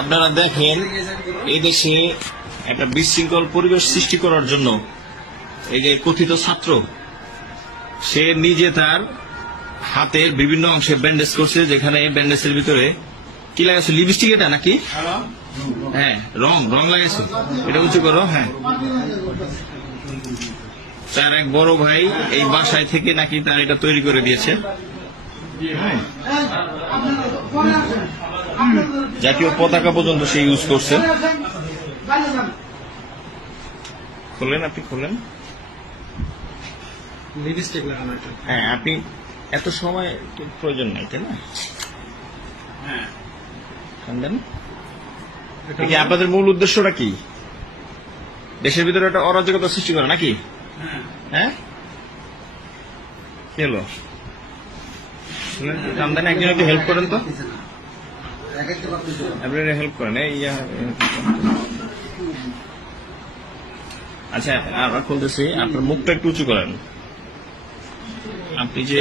আপনারা দেখেন এই দেশে একটা বিশৃঙ্খল পরিবেশ সৃষ্টি করার জন্য এই যে কথিত ছাত্র সে নিজে তার হাতের বিভিন্ন অংশে ব্যান্ডেজ করছে, যেখানে ব্যান্ডেজের ভিতরে কি লাগাইছে, লিপস্টিক এটা নাকি? হ্যাঁ, রং লাগাইছে। এটা উঁচু করো। হ্যাঁ, তার এক বড় ভাই এই বাসায় থেকে নাকি তার এটা তৈরি করে দিয়েছে। জাতীয় পতাকা পর্যন্ত সে ইউজ করছে। খোলেন, আপনি খোলেন। লিপস্টিক লাগানো এটা। হ্যাঁ, আপনি এত সময় প্রয়োজন নাই, তাই না? হ্যাঁ, আপনাদের মূল উদ্দেশ্যটা কি? দেশের ভিতরে একটা অরাজকতা সৃষ্টি করা নাকি? হ্যাঁ, কি হলো? রামদানে একজন একটু হেল্প করেন তো, আপনারা হেল্প করেন। আচ্ছা, আমরা বলতেছি আপনার মুখটা একটু উঁচু করেন। আপনি যে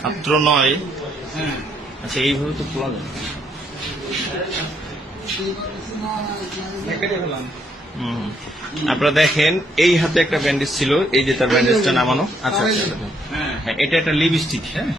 ছাত্র নয়, আচ্ছা এইভাবে তো খোলা যায়। আপনারা দেখেন এই হাতে একটা ব্যান্ডেজ ছিল, এই যে তার ব্যান্ডেজটা নামানো। আচ্ছা, হ্যাঁ, এটা একটা লিপস্টিক। হ্যাঁ,